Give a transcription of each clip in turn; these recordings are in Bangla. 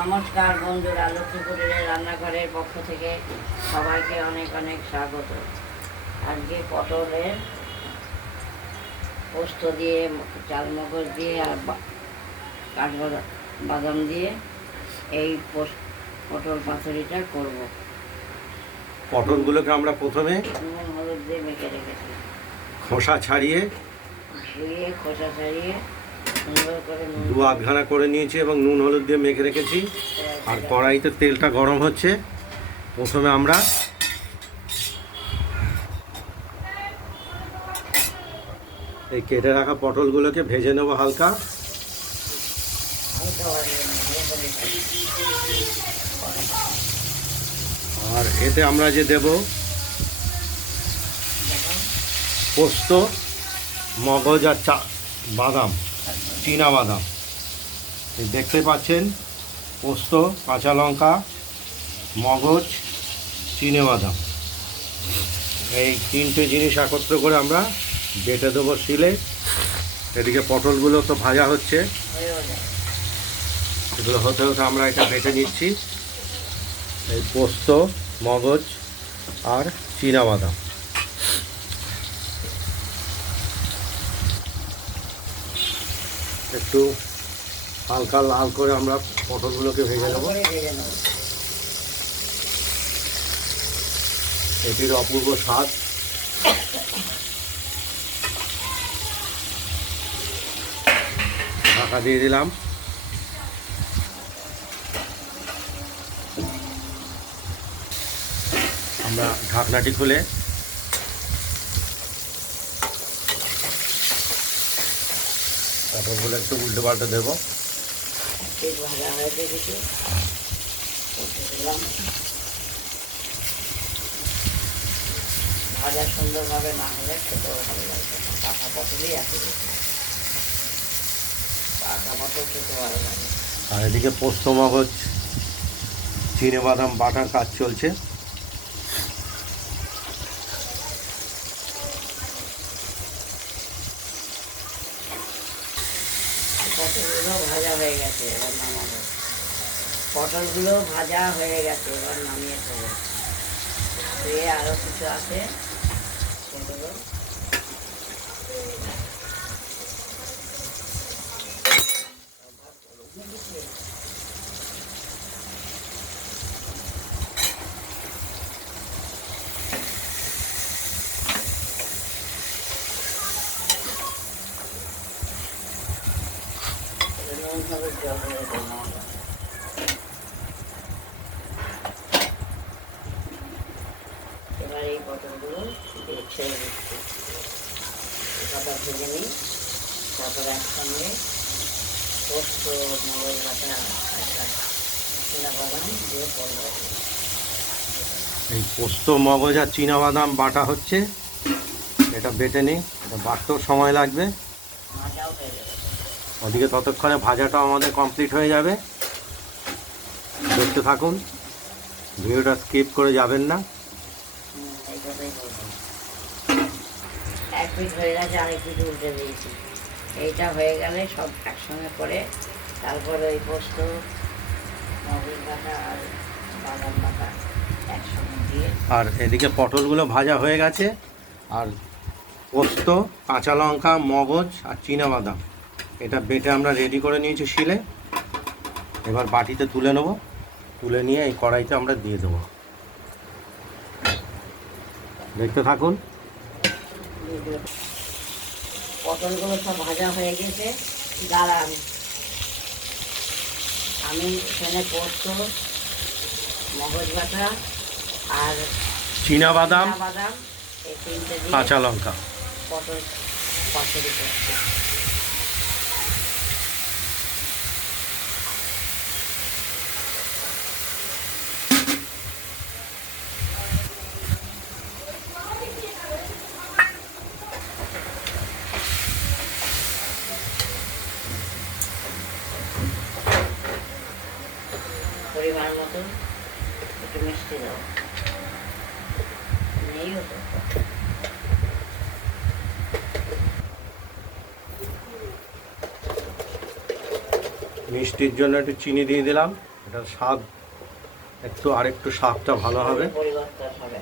নমস্কার বন্ধুরা, লক্ষ্মীপুরের রান্নাঘরের পক্ষ থেকে সবাইকে অনেক অনেক স্বাগত। আজকে পটলের পোস্ত দিয়ে, চালমগজ দিয়ে আর কাঠবাদাম দিয়ে এই পটল পাতুরিটা করব। পটলগুলোকে আমরা প্রথমে নুন হলুদ দিয়ে মেখে রেখেছি, খোসা ছাড়িয়ে খোসা ছাড়িয়ে সুন্দর করে দু আধখানা করে নিয়েছি এবং নুন হলুদ দিয়ে মেখে রেখেছি। আর কড়াইতে তেলটা গরম হচ্ছে। প্রথমে আমরা এই কেটে রাখা পটলগুলোকে ভেজে নেব হালকা। আর এতে আমরা যে দেব পোস্ত, মগজ আর বাদাম, চীনা বাদাম। দেখতে পাচ্ছেন পোস্ত, কাঁচা লঙ্কা, মগজ, চীনা বাদাম, এই তিনটে জিনিস একত্র করে আমরা বেটে দেবো শিলে। এদিকে পটলগুলো তো ভাজা হচ্ছে, এগুলো হতে হতে আমরা এটা বেটে নিচ্ছি। এই পোস্ত, মগজ আর চীনা বাদাম। একটু হালকা লাল করে আমরা পটলগুলোকে ভেজে নেব। এটির অপূর্ব স্বাদ। ঢাকা দিয়ে দিলাম। আমরা ঢাকনাটি খুলে পটলগুলো একটু উল্টে পাল্টে দেবো। ভাজা সুন্দরভাবে না হলে খেতেও ভালো লাগবে না। পাকা পটলই আছে, পাকা পটল খেতে ভালো লাগে। আর এদিকে পোস্ত, মগজ, চীনা বাদাম বাটার কাজ চলছে। পটলগুলো ভাজা হয়ে গেছে, এবার নামাবো। পটলগুলো ভাজা হয়ে গেছে, এবার নামিয়ে দেবো। দিয়ে আরও কিছু আছে পটল। নুন হলুদ জল হয়ে দেবো। এবার এই পটলগুলো ছেড়ে দিচ্ছি। পাতা ভেজে নিই, তারপর একসঙ্গে পোস্ত, মগজ বাটা, চীনা বাদাম দিয়ে করবো। এই পোস্ত, মগজ আর চীনা বাদাম বাটা হচ্ছে। এটা বেটে নিই, এটা বাটতেও সময় লাগবে। ভাজাও হয়ে যাবে। ওদিকে ততক্ষণে ভাজাটা আমাদের কমপ্লিট হয়ে যাবে। দেখতে থাকুন, ভিডিওটা স্কিপ করে যাবেন না। এই কথাই বলবো। এক পিঠ হয়ে গেছে, আরেক পিঠ উল্টে দিয়েছি। এইটা হয়ে গেলে সব একসঙ্গে করে তারপরে ওই পোস্ত, মগজ বাটা আর বাদাম বাটা একসঙ্গে দিয়ে। আর এদিকে পটলগুলো ভাজা হয়ে গেছে। আর পোস্ত, কাঁচা লঙ্কা, মগজ আর চীনা বাদাম এটা বেটে আমরা রেডি করে নিয়েছি শিলে। এবার বাটিতে তুলে নেব, তুলে নিয়ে এই কড়াইতে আমরা দিয়ে দেবো। দেখতে থাকুন। পটলগুলো সব ভাজা হয়ে গেছে। দাঁড়ান, আমি এখানে পোস্ত, মগজ বাটা আর চীনা বাদাম, বাদাম এই তিনটে দিয়ে কাঁচা লঙ্কা পটল পাতুরি করছি। পরিমাণ মতো একটু মিষ্টি দাও, নেই হতো। মিষ্টির জন্য একটু চিনি দিয়ে দিলাম। এটার স্বাদ আরেকটু স্বাদটা ভালো হবে। পরিবর্তন হবে।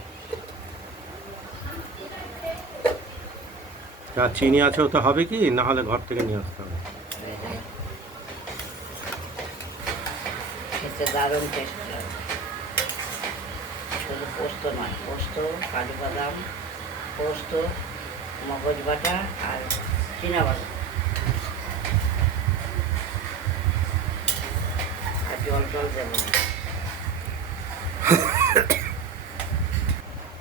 যা চিনি আছে ওতে হবে কি, না হলে ঘর থেকে নিয়ে আসতে হবে? খেতে দারুণ টেস্ট লাগে। শুধু পোস্ত নয়, পোস্ত, কাজু বাদাম, পোস্ত, মগজ বাটা আর চীনাবাদাম আর জল দেব না।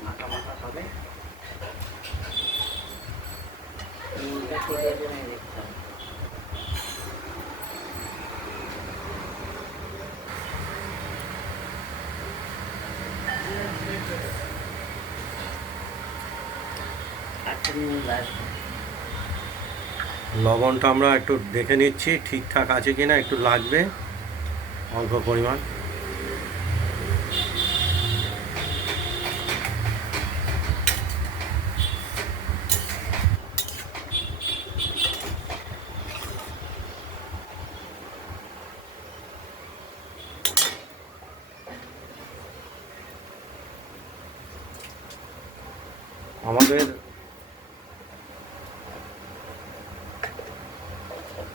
মাখা মাখা হবে। নুনটা ঠিক আছে না দেখতে হবে। লবণটা আমরা একটু দেখে নিচ্ছি ঠিকঠাক আছে কিনা, একটু লাগবে অল্প পরিমাণ। আমাদের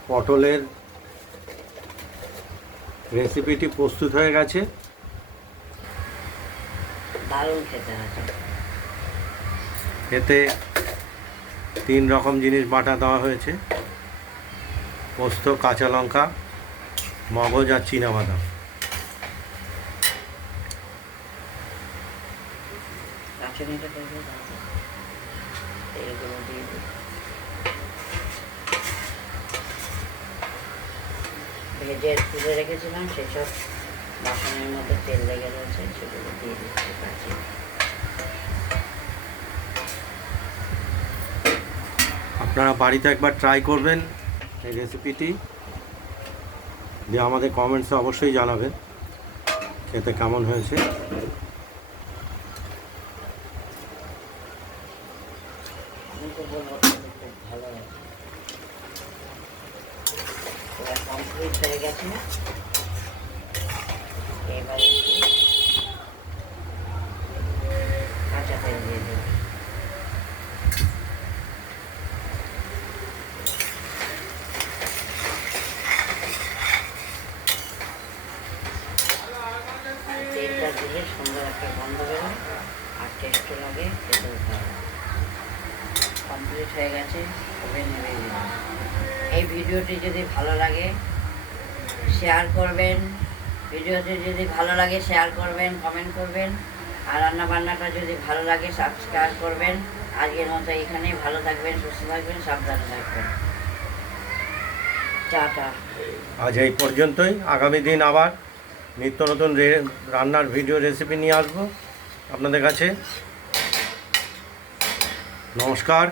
পটলের রেসিপিটি প্রস্তুত হয়ে গেছে। দারুণ খেতে আছে। এতে 3 রকম জিনিস বাটা দেওয়া হয়েছে: পোস্ত, কাঁচা লঙ্কা, মগজ আর চীনাবাদাম। ভেজে তুলে রেখেছিলাম সেসব বাসনের মধ্যে তেল লেগে রয়েছে, সেগুলো দিয়ে দিচ্ছি কাছে। আপনারা বাড়িতে একবার ট্রাই করবেন এই রেসিপিটি, দিয়ে আমাদের কমেন্টসে অবশ্যই জানাবেন খেতে কেমন হয়েছে। আমি তো বলবো খুব ভালো হয়েছে। কমপ্লিট হয়ে গেছে। এবার একটু কাঁচা তেল দিয়ে দেবো। তেলটা দিলে সুন্দর একটা গন্ধ বেরোয় আর টেস্টও লাগে, খেতেও ভালো। কমপ্লিট হয়ে গেছে, ওভেন নেমে দিলাম। এই ভিডিওটি যদি ভালো লাগে শেয়ার করবেন, শেয়ার করবেন, কমেন্ট করবেন। আর রান্নাবান্নাটা যদি ভালো লাগে সাবস্ক্রাইব করবেন। আজকের মতো এখানেই, ভালো থাকবেন, সুস্থ থাকবেন, সাবধানে থাকবেন। টাটা। আজ এই পর্যন্তই। আগামী দিন আবার নিত্য নতুন রান্নার ভিডিও রেসিপি নিয়ে আসবো আপনাদের কাছে। নমস্কার।